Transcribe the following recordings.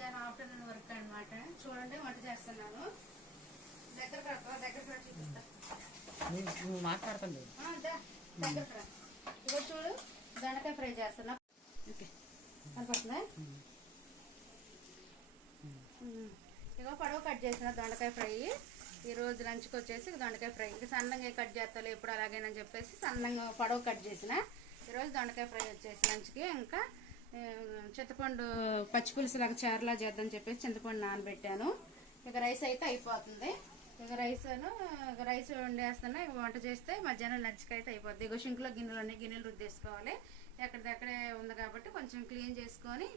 మధ్యాహ్నం afternoon work అన్నమాట. చూడండి వంట చేస్తున్నాను. దగ్గర దగ్గర చూపిస్తా. నువ్వు మాట్లాడుతుంది దగ్గర. ఇగో చూడు దొండకాయ ఫ్రై చేస్తున్నా. ఓకే. కనపడుతుందా. ఇగో పొడవు కట్ చేసిన దొండకాయ ఫ్రై. ఈ రోజు లంచ్కి వచ్చేసి దొండకాయ ఫ్రై. ఇంకా సన్నంగా కట్ చేస్తాను ఎప్పుడు అలాగేనని చెప్పేసి సన్నంగా పొడవు కట్ చేసిన. ఈరోజు దొండకాయ ఫ్రై వచ్చేసి లంచ్కి ఇంకా చింతపండు పచ్చి పులుసు లాగా చారులా చేద్దామని చెప్పేసి చింతపండు నానబెట్టాను. ఇక రైస్ అయితే అయిపోతుంది. ఇక రైస్ ఇక రైస్ వండేస్తున్నా ఇక వంట చేస్తే మధ్యాహ్నం లంచ్కి అయితే అయిపోద్ది. ఇక షింక్లో గిన్నెలు ఉన్నాయి గిన్నెలు రుద్దేసుకోవాలి. ఎక్కడిదక్కడే ఉంది కాబట్టి కొంచెం క్లీన్ చేసుకొని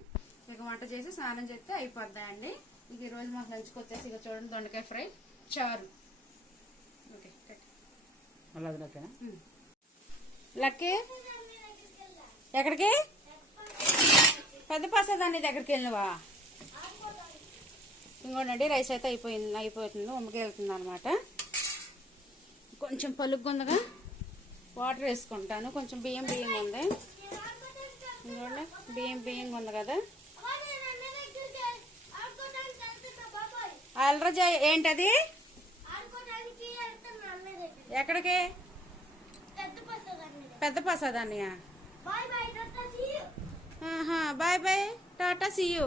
ఇక వంట చేసి స్నానం చేస్తే అయిపోద్దా అండి? ఇక ఈరోజు మాకు లంచ్కి వచ్చేసి ఇక చూడండి దొండకాయ ఫ్రై చారు. Okay lucky? ఎక్కడికి? పెద్ద పసదాన్ని దగ్గరికి వెళ్ళినవా? ఇంకోండి రైస్ అయితే అయిపోయింది అయిపోతుంది ఉమ్మకి వెళ్తుంది అనమాట కొంచెం పలుగ్గుందిగా వాటర్ వేసుకుంటాను. కొంచెం బియ్యం బియ్యం ఉంది. ఇంకోండి బియ్యం బియ్యం ఉంది కదా. అల్రజ ఏంటది? ఎక్కడికి? పెద్ద పసదాన్నియా ఆహా bye bye tata see you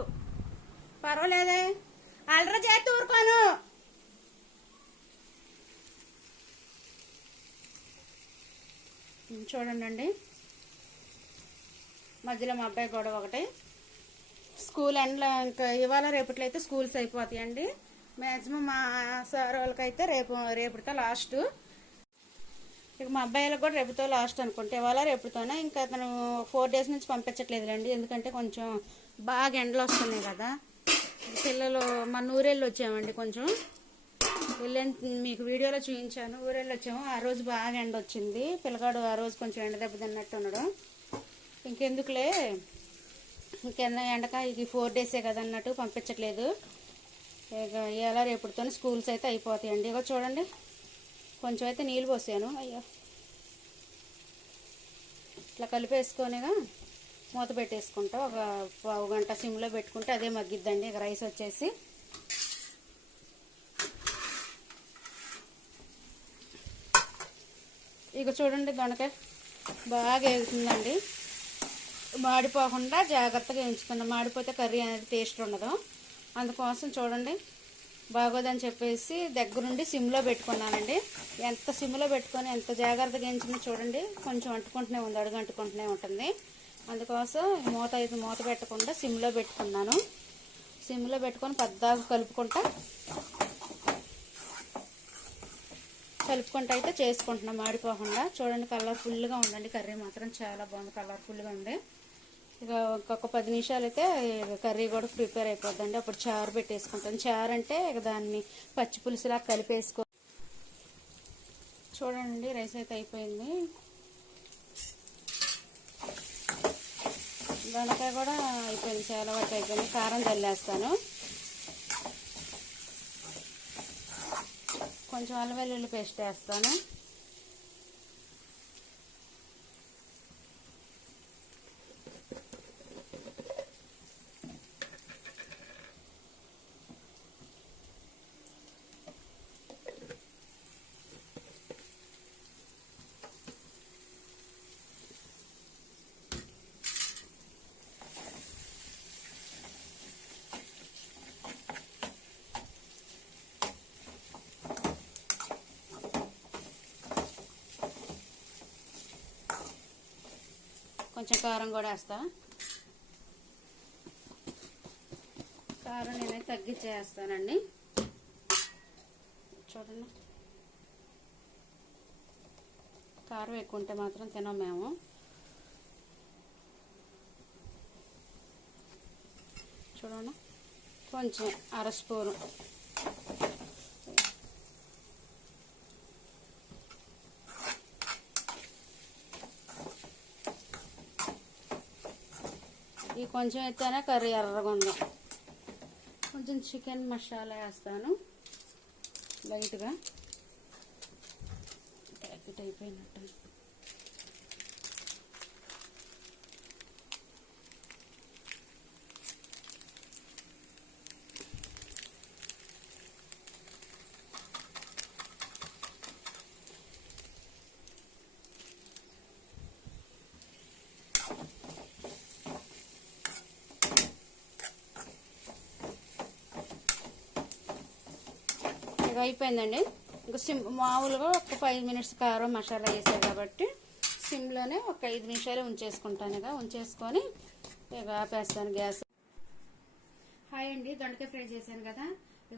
పర్వాలేదే. అల్ర చేతి ఊరుకోను. చూడండి మధ్యలో మా అబ్బాయి గొడవ ఒకటి. స్కూల్ ఎండ్లో ఇంకా ఇవాళ రేపట్లయితే స్కూల్స్ అయిపోతాయండి. మ్యాక్సిమం మా సార్ వాళ్ళకైతే రేపు రేపటితో లాస్ట్. ఇక మా అబ్బాయిలకు కూడా రేపుతో లాస్ట్ అనుకుంటే ఇవాళ రేపుతోనే? ఇంకా అతను ఫోర్ డేస్ నుంచి పంపించట్లేదులేండి ఎందుకంటే కొంచెం బాగా ఎండలు వస్తున్నాయి కదా. పిల్లలు మన ఊరెళ్ళి వచ్చామండి కొంచెం. వెళ్ళి మీకు వీడియోలో చూపించాను. ఊరెళ్ళి వచ్చాము. ఆ రోజు బాగా ఎండ వచ్చింది. పిల్లగాడు ఆ రోజు కొంచెం ఎండ దెబ్బ తిన్నట్టు ఉన్నాడు. ఇంకెందుకులే? ఇంకెన్న ఎండక ఇది ఫోర్ డేసే కదా అన్నట్టు పంపించట్లేదు. ఇక ఎలా రేపుతో స్కూల్స్ అయితే అయిపోతాయండి. ఇక చూడండి. కొంచెం అయితే నీళ్ళు పోసాను అయ్యో. ఇట్లా కలిపేసుకొనిగా మూత పెట్టేసుకుంటా ఒక పావు గంట సిమ్లో పెట్టుకుంటే అదే మగ్గిద్దండి ఇక రైస్ వచ్చేసి. ఇక చూడండి దొండకాయ బాగా ఎగుతుందండి మాడిపోకుండా జాగ్రత్తగా ఎంచుకున్నాం మాడిపోతే కర్రీ అనేది టేస్ట్ ఉండదు. అందుకోసం చూడండి. బాగోదని చెప్పేసి దగ్గరుండి సిమ్లో పెట్టుకున్నానండి. ఎంత సిమ్లో పెట్టుకొని ఎంత జాగ్రత్తగా ఎంచినా చూడండి కొంచెం అంటుకుంటూనే ఉంది అడుగు అంటుకుంటూనే ఉంటుంది. అందుకోసం మూత అయితే మూత పెట్టకుండా సిమ్లో పెట్టుకున్నాను. సిమ్లో పెట్టుకొని పెద్దగా కలుపుకుంటా కలుపుకుంటూ అయితే చేసుకుంటున్నాం మాడిపోకుండా. చూడండి కలర్ఫుల్గా ఉందండి కర్రీ మాత్రం చాలా బాగుంది కలర్ఫుల్గా ఉంది. ఇక ఒక పది నిమిషాలు అయితే కర్రీ కూడా ప్రిపేర్ అయిపోద్దండి. అప్పుడు చారు పెట్టేసుకుంటాను చారు అంటే ఇక దాన్ని పచ్చి పులుసులా కలిపేసుకో చూడండి రైస్ అయితే అయిపోయింది. దొండకాయ కూడా అయిపోయింది చాలా వరకు అయిపోయింది. కారం చల్లేస్తాను. కొంచెం అల్లం వెల్లుల్లి పేస్ట్ వేస్తాను. కొంచెం కారం కూడా వేస్తా. కారం నేనే తగ్గించేస్తానండి. చూడండి. కారం ఎక్కువ ఉంటే మాత్రం తినం మేము. చూడండి. కొంచెం అర స్పూను. ఈ కొంచెం ఎత్తేనే కర్రీ ఎర్రగా ఉంది. కొంచెం చికెన్ మసాలా వేస్తాను. లైట్గా. ప్యాకెట్ అయిపోయినట్టు. ఇక అయిపోయిందండి. ఇంకా సిమ్ మామూలుగా ఒక ఫైవ్ మినిట్స్ కారం మసాలా వేసాను కాబట్టి సిమ్లోనే ఒక ఐదు నిమిషాలు ఉంచేసుకుంటాను ఇక ఉంచేసుకొని ఇక ఆపేస్తాను గ్యాస్. హాయ్ అండి దొండకాయ ఫ్రై చేశాను కదా.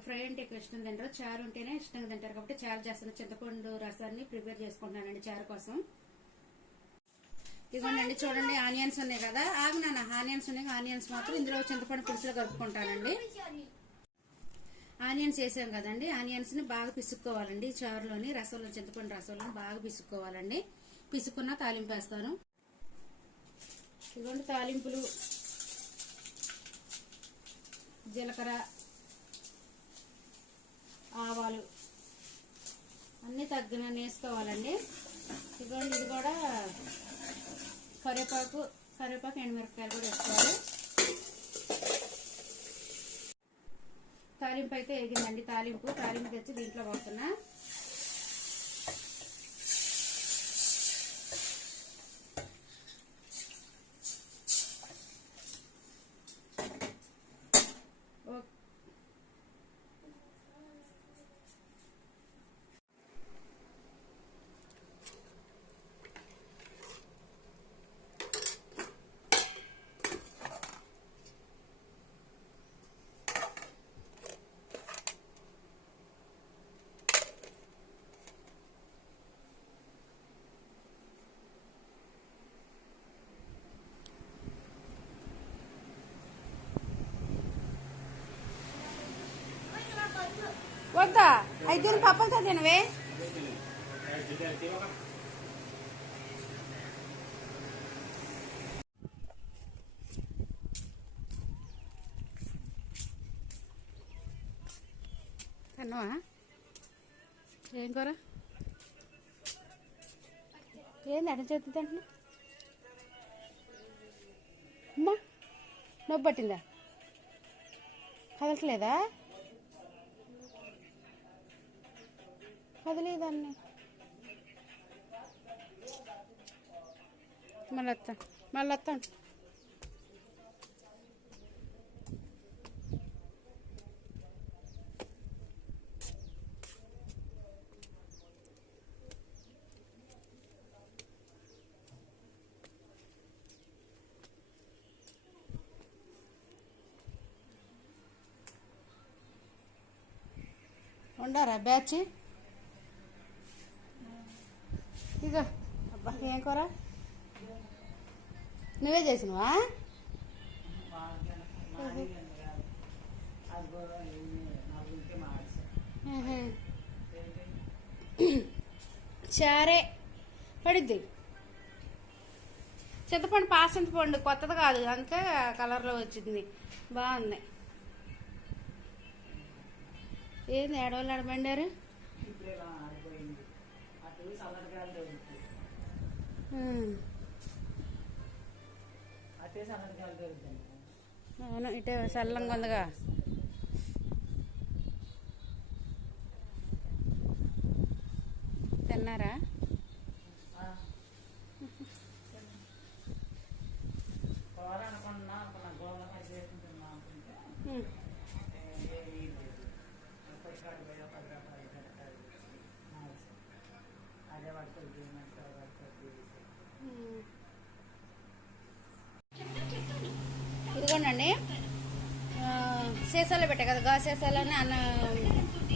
ఫ్రై అంటే ఎక్కువ ఇష్టం తింటారు చారు ఉంటేనే ఇష్టంగా తింటారు కాబట్టి చారు చేస్తాను. చింతపండు రసాన్ని ప్రిపేర్ చేసుకుంటున్నానండి చారు కోసం. ఇదిగోండి చూడండి ఆనియన్స్ ఉన్నాయి కదా. ఆగు నాన్న ఆనియన్స్ ఉన్నాయి. ఆనియన్స్ మాత్రం ఇందులో చింతపండు పులుసులో కలుపుకుంటానండి. ఆనియన్స్ వేసాం కదండి. ఆనియన్స్ని బాగా పిసుక్కోవాలండి. చారులోని రసంలో చింతపండు రసంలో బాగా పిసుక్కోవాలండి. పిసుక్కున్న తాలింపు వేస్తాను. ఇదిగోండి తాలింపులు. జీలకర్ర ఆవాలు అన్నీ తగ్గిన వేసుకోవాలండి. ఇదిగోండి ఇది కూడా కరివేపాకు కరివేపాకు ఎండుమిరపకాయలు కూడా వేసుకోవాలి. తాలింపు అయితే వేగిందండి. తాలింపు తాలింపు తెచ్చి దీంట్లో పోస్తున్నా. వద్దా అయితే పప్పలతో తినవే. తిన్నావా? ఏం కూర? ఏంది అడ చేతి తింటున్నా అమ్మా నొప్పి పట్టిందా? కదలట్లేదా? కదలేదాన్ని మళ్ళీ వస్తా మళ్ళీ వస్తాను ఉండారా బ్యాచ్ ఇగో. అబ్బా ఏం కూర? నువ్వే చేసినవా? చారే పడిద్ది. చింతపండు పాసంత పండు కొత్తది కాదు అందుకే కలర్లో వచ్చింది. బాగుంది. ఏంది ఏడవాళ్ళు ఆడబండారు అవును ఇటే చల్లంగా ఉందిగా. తిన్నారా? ఇదిగోండి ఆ, సీసాలో పెట్టా కదా గా సీసాలోనే అన్న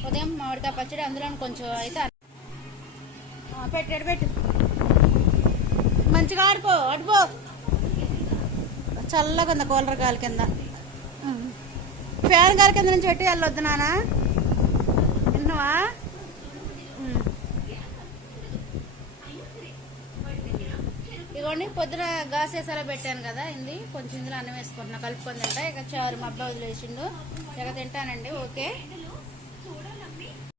ఉదయం మామిడికాయ పచ్చడి అందులో కొంచెం అయితే ఆ, పెట్టు మంచిగా ఆడిపో అడిపో చల్లగా ఉంది కూలర్ గాలి కింద. ఫ్యాన్ గాలి కింద నుంచి పెట్టి వెళ్ళొద్దు నానా. విన్నావా? ఇగోండి పొద్దున గాసేసాలో పెట్టాను కదా ఇది. కొంచెం ఇందులో అన్నం వేసుకుంటున్నా కలుపుకొని తింటా. ఇక చారు మబ్బా వదిలేసిండు. ఇక తింటానండి ఓకే.